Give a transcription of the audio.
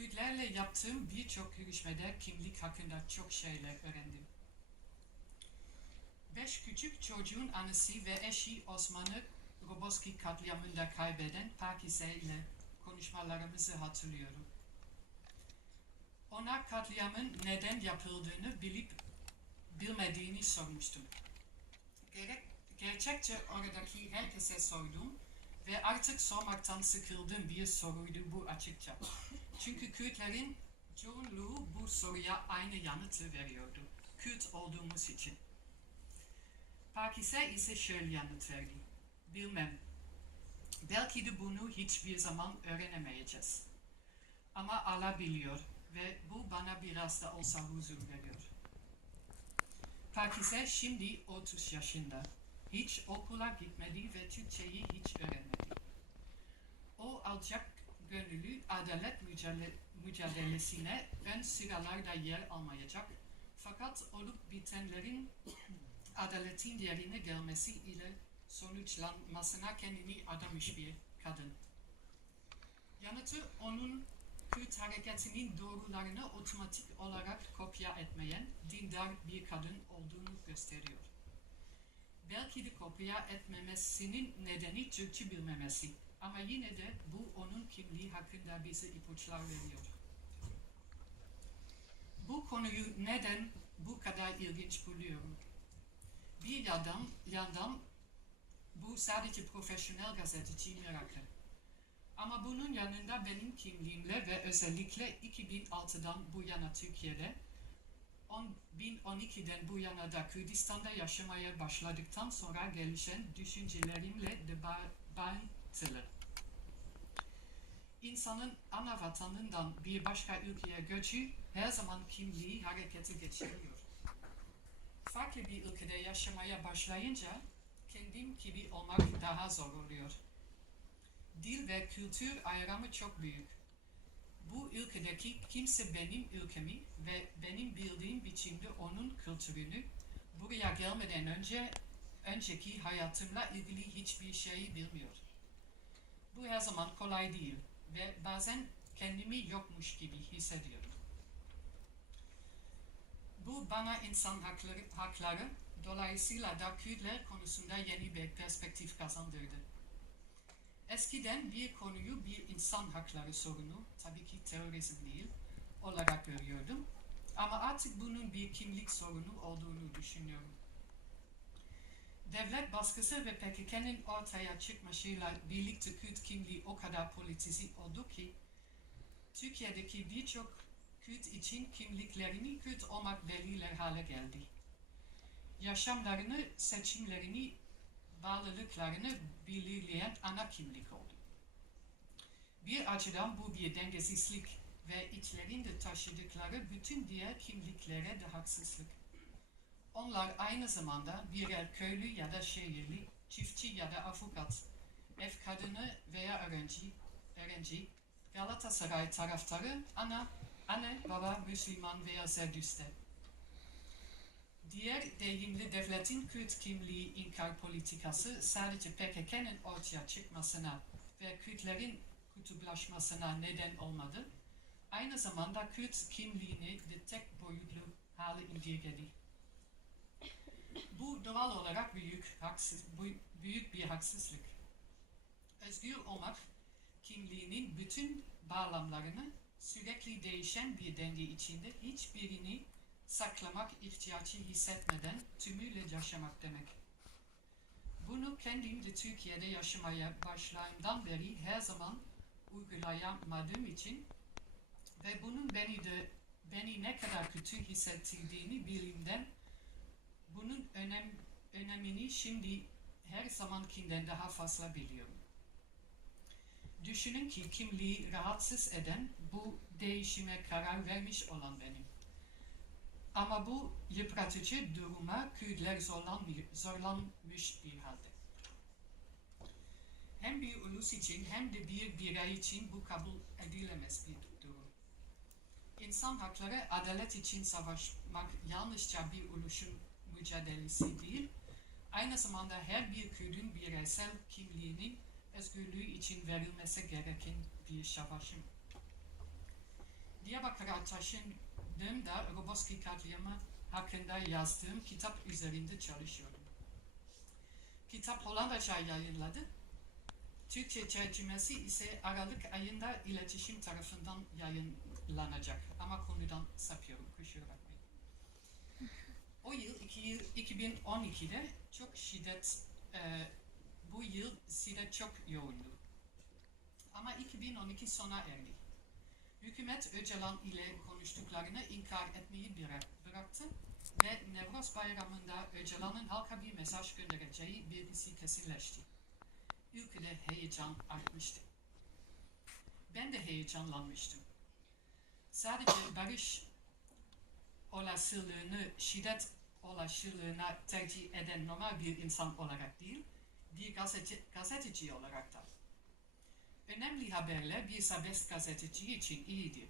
Kürtlerle yaptığım birçok görüşmede kimlik hakkında çok şeyler öğrendim. Beş küçük çocuğun annesi ve eşi Osman'ı Roboski katliamında kaybeden Pakise ile konuşmalarımızı hatırlıyorum. Ona katliamın neden yapıldığını bilip bilmediğini sormuştum. Gerek, gerçekçe oradaki herkese sordum ve artık sormaktan sıkıldığım bir soruydu bu açıkça. Çünkü Kürtlerin çoğunluğu bu soruya aynı yanıtı veriyordu. Kürt olduğumuz için. Pakise ise şöyle yanıt verdi. Bilmem. Belki de bunu hiçbir zaman öğrenemeyeceğiz. Ama Allah biliyor ve bu bana biraz da olsa huzur veriyor. Pakise şimdi 30 yaşında. Hiç okula gitmedi ve Türkçeyi hiç öğrenmedi. O alacak gönüllü adalet mücadele, mücadelesine ön sıralarda yer almayacak. Fakat olup bitenlerin adaletin yerine gelmesi ile sonuçlanmasına kendini adamış bir kadın. Yanıtı onun Kürt hareketinin doğrularını otomatik olarak kopya etmeyen dindar bir kadın olduğunu gösteriyor. Belki de kopya etmemesinin nedeni Türkçe bilmemesi ama yine de bu onun kimliği hakkında bize ipuçlar veriyor. Bu konuyu neden bu kadar ilginç buluyorum? Bir yandan, yandan bu sadece profesyonel gazeteci merakı. Ama bunun yanında benim kimliğimle ve özellikle 2006'dan bu yana Türkiye'de 2012'den bu yana da Kürdistan'da yaşamaya başladıktan sonra gelişen düşüncelerimle de bağıntılı. İnsanın ana vatanından bir başka ülkeye göçü her zaman kimliği harekete geçiriyor. Farklı bir ülkede yaşamaya başlayınca kendim gibi olmak daha zor oluyor. Dil ve kültür ayrımı çok büyük. Bu ülkedeki kimse benim ülkemi ve benim bildiğim biçimde onun kültürünü buraya gelmeden önce önceki hayatımla ilgili hiçbir şeyi bilmiyor. Bu her zaman kolay değil ve bazen kendimi yokmuş gibi hissediyorum. Bu bana insan hakları, hakları dolayısıyla da Kürtler konusunda yeni bir perspektif kazandırdı. Eskiden bir konuyu bir insan hakları sorunu, tabii ki terörizm değil, olarak görüyordum. Ama artık bunun bir kimlik sorunu olduğunu düşünüyorum. Devlet baskısı ve PKK'nın ortaya çıkmasıyla birlikte Kürt kimliği o kadar politize oldu ki, Türkiye'deki birçok Kürt için kimliklerini Kürt olmak belirler hale geldi. Yaşamlarını, seçimlerini, bağlılıklarını belirleyen ana kimlik oldu. Bir açıdan bu bir dengesizlik ve içlerinde taşıdıkları bütün diğer kimliklere de haksızlık. Onlar aynı zamanda birer köylü ya da şehirli, çiftçi ya da avukat, ev kadını veya öğrenci, öğrenci Galatasaray taraftarı, ana, anne, baba, Müslüman veya Zerdüşt'te. Diğer deyimli devletin Kürt kimliği inkar politikası sadece PKK'nın ortaya çıkmasına ve Kürtlerin kutuplaşmasına neden olmadı. Aynı zamanda Kürt kimliğini de tek boyutlu hale indirgedi. Bu doğal olarak büyük, haksız, büyük bir haksızlık. Özgür olmak, kimliğinin bütün bağlamlarını sürekli değişen bir denge içinde hiçbirini saklamak ihtiyacı hissetmeden tümüyle yaşamak demek. Bunu kendim de Türkiye'de yaşamaya başlayımdan beri her zaman uygulayamadığım için ve bunun beni de beni ne kadar kötü hissettirdiğini bilimden önemini şimdi her zamankinden daha fazla biliyorum. Düşünün ki kimliği rahatsız eden bu değişime karar vermiş olan benim. Ama bu yıpratıcı duruma Kürtler zorlanmış bir halde. Hem bir ulus için hem de bir birey için bu kabul edilemez bir durum. İnsan hakları adalet için savaşmak yalnızca bir ulusun mücadelesi değil, aynı zamanda her bir Kürt'ün bireysel kimliğinin özgürlüğü için verilmesi gereken bir savaşım. Diyarbakır'a taşındığımda Roboski katliamı hakkında yazdığım kitap üzerinde çalışıyordum. Kitap Hollandaca yayınladı. Türkçe tercümesi ise Aralık ayında iletişim tarafından yayınlanacak. Ama konudan sapıyorum, kusura bakmayın. O yıl iki yıl- 2012'de çok şiddet, e, bu yıl şiddet çok yoğundu. Ama 2012 sona erdi. Hükümet Öcalan ile konuştuklarını inkar etmeyi bıra- bıraktı ve Nevroz Bayramı'nda Öcalan'ın halka bir mesaj göndereceği bilgisi kesinleşti. Ülkede heyecan artmıştı. Ben de heyecanlanmıştım. Sadece barış olasılığını şiddet olasılığına tercih eden normal bir insan olarak değil, bir gazete, gazeteci olarak da. Önemli haberler bir serbest gazeteci için iyidir.